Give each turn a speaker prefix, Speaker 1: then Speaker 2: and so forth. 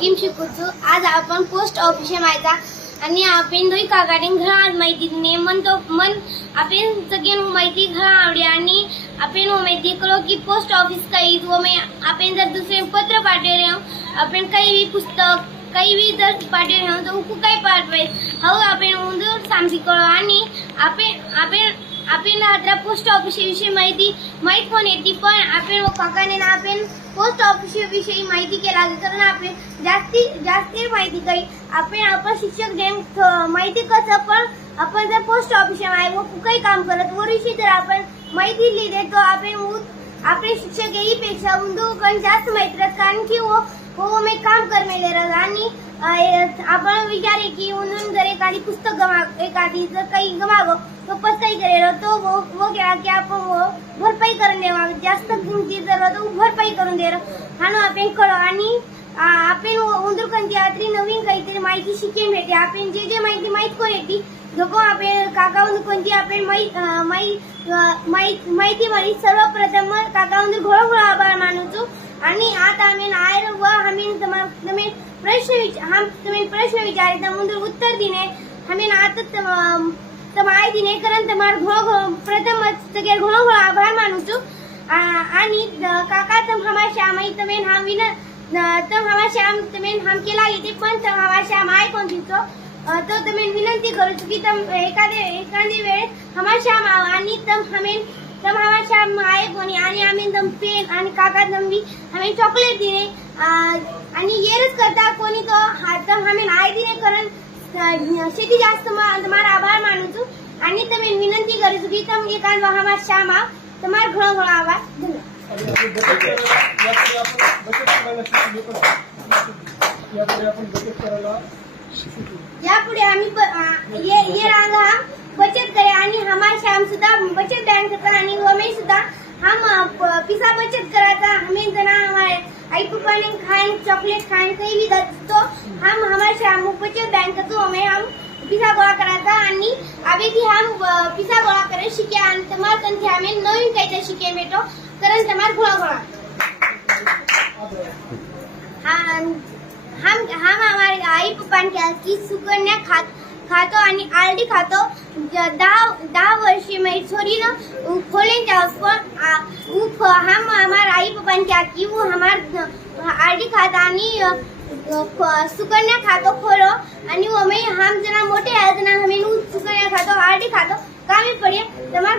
Speaker 1: Team शिकूचो. आज आपण post office Mahita आणि आपण दोन कागाडीन घरा माहिती दिली. मन तो मन आपण सगळी माहिती घरा आवडी आणि आपण माहिती करो की पोस्ट ऑफिस काही वो मी आपण जर दुसरे पत्र पाठवले आपण काही भी पुस्तक काही भी जर पाठवले तर उकू काही पाठवाय हो आपण उंदूर करो कळो. आणि आपण आपण आपण पोस्ट ऑफिसविषयी माहिती माहीत पण येते पण आपण काकाने ना आपण पोस्ट ऑफिसविषयी माहिती केला कारण आपण जास्ती जास्ती माहिती काही आपण आपण शिक्षक देण माहिती कसं पण आपण जर पोस्ट ऑफिस आहे व काही काम करत वरविषयी जर आपण माहिती लिहिली तो आपण आपले शिक्षक येईपेक्षा उंदू पण जास्त माहिती राहत कारण की वो वो मी काम करणे राहत आणि आपण विचारे की उंदून जर एखादी पुस्तक गमा एखादी जर काही गमावं तर काही करेल तो वो वो क्या की आपण वो भरपाई करून देवा. जास्त किमती जर तो भरपाई करून दे हा ना आपण कळ आणि आपण उंदूर कंती नवीन काहीतरी माहिती शिके भेटे आपण जे जे माहिती माहीत कोण येते लोक आपण. काका उंदूर कोणती आपण माहीत माहिती मारी सर्वप्रथम काका उंदर घोळ घोळ आभार मानूचो. आणि आता आम्ही आयर व आम्ही तुम्ही प्रश्न विचार हम तुम्ही प्रश्न विचारित. उंदर उत्तर दिने. आम्ही आता तम- તમારી દિને કરન તમાર ઘણો ઘણો પ્રથમ સગે ઘણો ઘણો આભાર માનું છું આ- आणि द- काका तम हमार श्याम आई तमे हम विन न- तम हमार श्याम तमे हम केला येते पण तम हमार श्याम आहे कोण तिचो अ, तो तमे विनंती करू છું की तम एखादे एखादी वेळ हमार श्याम आव आणि तम हमें तम हमार श्याम आहे कोणी आणि आम्ही तम पेन आणि काका तम हमें चॉकलेट दिने अ, आणि येरच करता कोणी तो हा तम हमें आय दिने करन शेती जास्त मा- તમારો આભાર માનું છું અને તમે વિનંતી કરું છું કે તમે એકાંત વહામાં શ્યામ આવ તમારો ઘણો ઘણો આભાર ધન્યવાદ
Speaker 2: यापुढे आपण बचत करायला शिकू
Speaker 1: यापुढे आम्ही ब- आ, ये ये रांग हा बचत करे आणि हमार श्याम सुद्धा बचत बँक करता आणि वमे सुद्धा हम पिसा बचत कराता हमें जना हमारे आई पप्पा ने खाएं चॉकलेट खाएं कहीं भी तो हम हमारे श्याम बचत बैंक तो हमें हम पिसा गोळा करायचा आणि अभी भी हम पिसा गोळा करे शिके आणि तुम्हाला कंठी हमें नवीन काहीतरी शिके भेटो कारण तुम्हाला गोळा गोळा हम हम हम हमारे आई पप्पा क्या की सुकन्या खात खातो आणि आरडी खातो दहा दहा वर्षी मेरी छोरी ना खोले जाओ पण आ, उ फ- हम हमारे आई पप्पा क्या की वो हमार आरडी खात आणि अ, फ- सुकन्या खातो खोलो आणि वो मैं हम जना मोठे आहे जना हमें उ सुकन्या खातो आरडी खातो कामी पडे तुम्हारा